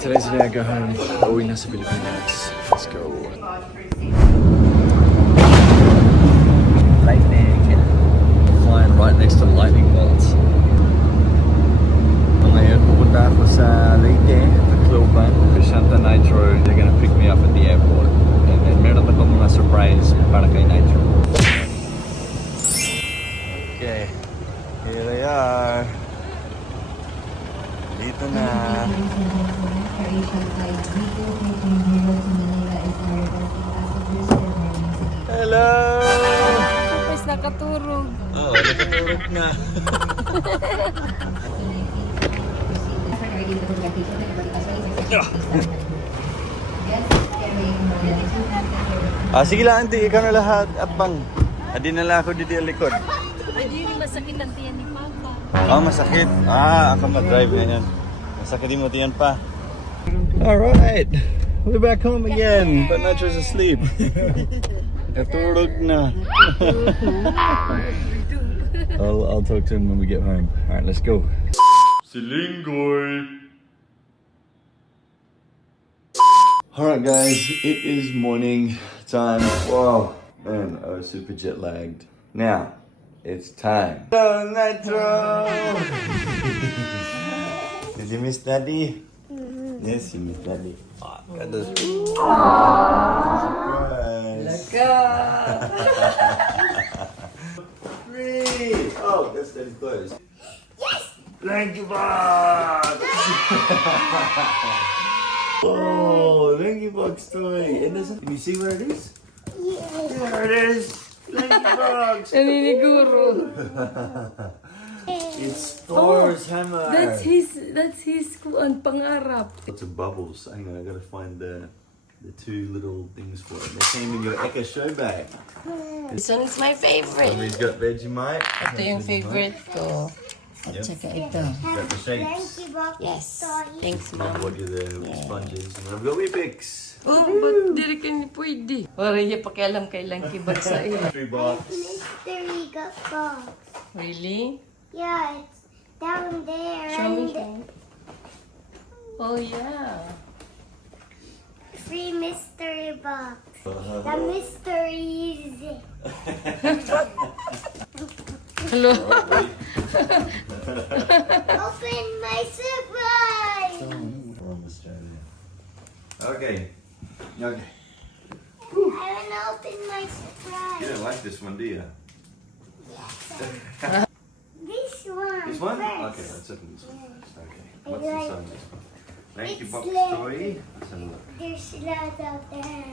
today's the day I go home. Uwi na sa Pilipinas. Let's go. Lightning. Flying right next to lightning bolts. Ngayon, pupunta ako sa Leyte, Tacloban. Santa Nitro, they're gonna pick me up at the airport. And then meron ako mga surprise para kay Nitro. Okay, here they are. Dito na. Hello! Tapos nakaturog. Oh, nakaturog na. Sige lang, auntie. Ikaw na lahat. Apang. Adi na lang ako dito yung likod. Hindi masakit ang tiyan ni Papa. Oh, masakit. Ako mag-drive yan. Masakit mo tiyan pa. Alright. We're back home again. But Nitro's asleep. Naturog na. I'll talk to him when we get home. Alright, let's go. Silingoy. Alright guys, it is morning time. Wow, man, I was super jet lagged. Now, it's time. Hello, Nitro! Did you miss Daddy? Mm-hmm. Yes, you miss Daddy. Oh, got this. Surprise! Three! Oh, that's Daddy's clothes. Yes! Thank you, Bob! Oh, Lanky Box toy. And can you see where it is? Yeah. There it is. Lanky Box. Naniniguro. It's Thor's hammer. That's his pangarap. Lots of bubbles. Hang on, I gotta find the two little things for it. They came in your Echo show bag. This one is my favorite. Somebody's got Vegemite. Ito yung favorite ko. At Yep. saka ito. Got the shapes. Yes. Thanks, Mom Mom. bought you the sponges. And I've got Weepix. Oh, ba't di ka ni pwede? Wala niya pakialam kay Lanky Bag sa iyo. Mystery box. Mystery box. Really? Yeah, it's down there. Show me. And Oh, yeah. free mystery box. The mysteries. Hello? Open my surprise. Okay. Okay. I want to open my You surprise. don't like this one, do you? This one. This one? First. Okay, let's open this one first. Okay. I What's like inside this one? Thank you, It's box like- toy. Let's have a look. There's lots out there.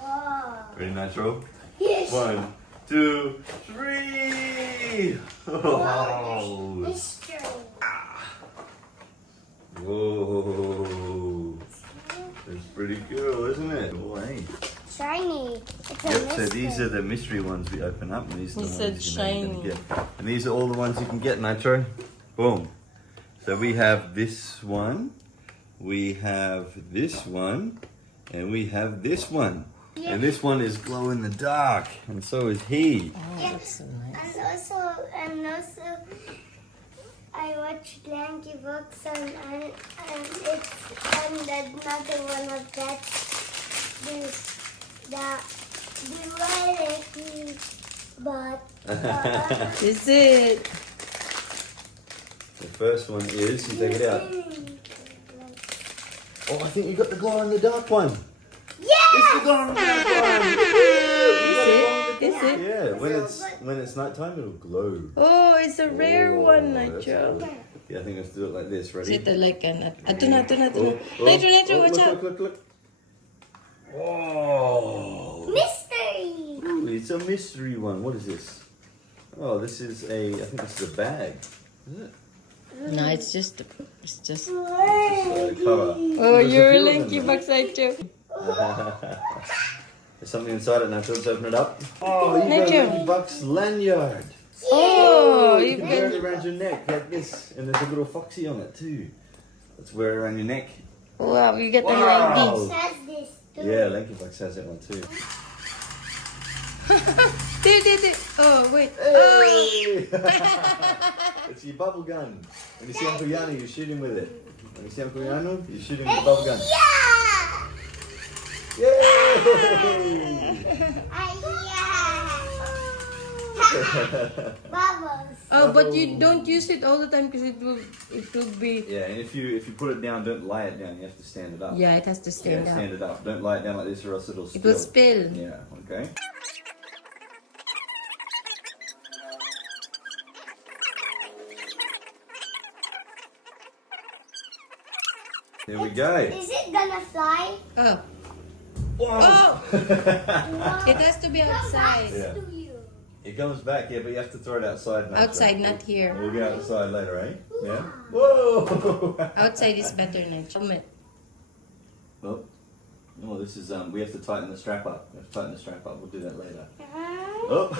Whoa. Ready, Nitro? Yes. 1, 2, 3! Oh. Mystery. Whoa. That's pretty cool, isn't it? Oh, hey. Shiny. It's a Yep, so mystery. these are the mystery ones we open up, and these are He the said ones you're gonna shiny. get. And these are all the ones you can get, Nitro. Boom. So we have this one, we have this one, and we have this one. And this one is glow in the dark, and so is he. Oh, that's so nice. And also, I watched Lanky Books and it's another one of that. There's the duality, but Is it? The first one is, you take it out. Oh, I think you got the glow in the dark one. It's the glow in the dark one. Is it? Yeah, when it's nighttime, it'll glow. Oh, it's a rare one, that's Nitro. cool. Yeah, I think let's do it like this. Is Ready? it like an... Ito na. Oh, Nitro, watch look, out. look. Oh, mystery. ooh, it's a mystery one. What is this? Oh, this is I think this is a bag. Is it? No, it's just... It's a cover. Oh, There's a you're few of Lanky them. Bag Nitro. There's something inside it now. Let's open it up. Oh, you got a Nitro. Lanky Bucks lanyard. Oh, You you can wear it can... around your neck like this, and there's a little foxy on it too. Let's wear it around your neck. Wow, you get them Wow. like this. It has this too. Yeah, Lanky Bucks has that one too. Oh, wait. Hey! It's your bubble gun. When you see Uncle Yano, you shoot him with it. When you see Uncle Yano, you shoot him with the bubble gun. Yeah! Yay! Bubbles. Oh, but you don't use it all the time because it will be. Yeah, and if you put it down, don't lay it down. You have to stand it up. Yeah, it has to stand Stand up. it up. Don't lay it down like this, or else it'll spill. It will spill. Yeah. Okay. There we go. Is it gonna fly? Oh, Whoa. Oh! No. It has to be outside. Yeah. To you. It comes back, yeah, but you have to throw it outside. Now, Outside, so. not here. We'll go outside later, eh? Yeah. Whoa! Outside is better than helmet. Oh, this is we have to tighten the strap up. We have to tighten the strap up. We'll do that later. Oh.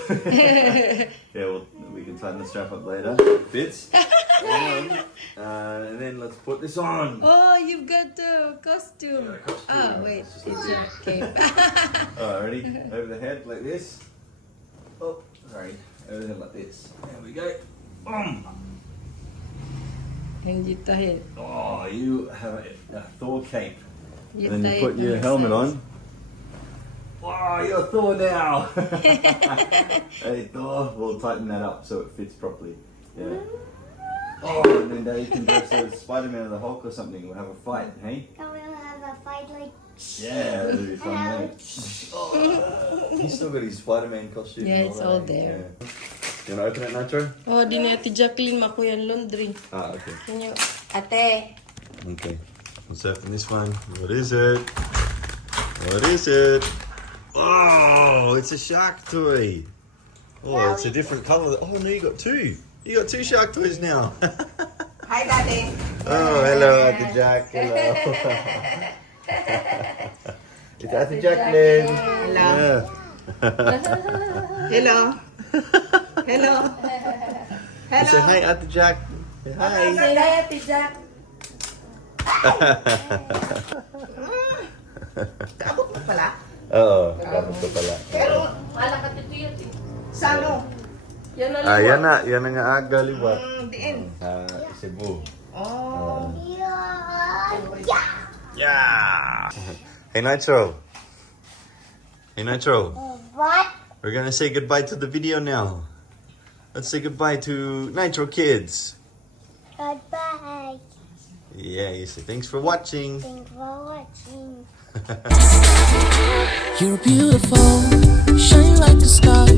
Yeah, we can tighten the strap up later. It fits. And then let's put this on. Oh, you've got the costume. Yeah, costume. Oh, wait. Let's just It's do a cape. Alright, ready? Over the head like this. Oh, sorry. Over the head like this. There we go. Hindi tayo. Oh, you have a Thor cape. You And then tie you put it your on helmet sides. on. Wow, you're Thor now. Hey Thor, we'll tighten that up so it fits properly. Yeah. Oh, and then you can dress as Spider-Man or the Hulk or something. We'll have a fight, hey? And we'll have a fight like. Yeah, that'll be fun, mate. Oh, he's still got his Spider-Man costume. Yeah, and it's that, all eh? there. Yeah. You wanna open it, Nitro? Oh, di na Ate Jacqueline makuyan laundry. Ah, okay. Can you... Ate! Okay. Let's open this one. What is it? What is it? Oh, it's a shark toy. Oh, Yeah, it's a different color. Oh, no, you got two. You got two shark toys now. Hi, Daddy! Oh, hello, Auntie Jack. Hello. It's Auntie Jacqueline. Hello. Yeah. Hello! Hello! Say hi, Auntie Jack. Say hi. Say hi, Ate Jack! Kaabot mo pala? Oo, kapag ko pala. Pero, malang ka tutuyot eh. Sa ano? Yan na Ah, yan na. Yan na nga aga, liwat. Diin. Sa Cebu. Oh. Yeah. Yeah. Hey, Nitro. Hey, Nitro. What? We're gonna say goodbye to the video now. Let's say goodbye to Nitro Kids. Goodbye. Yeah, you say thanks for watching. Thanks for watching. You're beautiful, shine like the sky.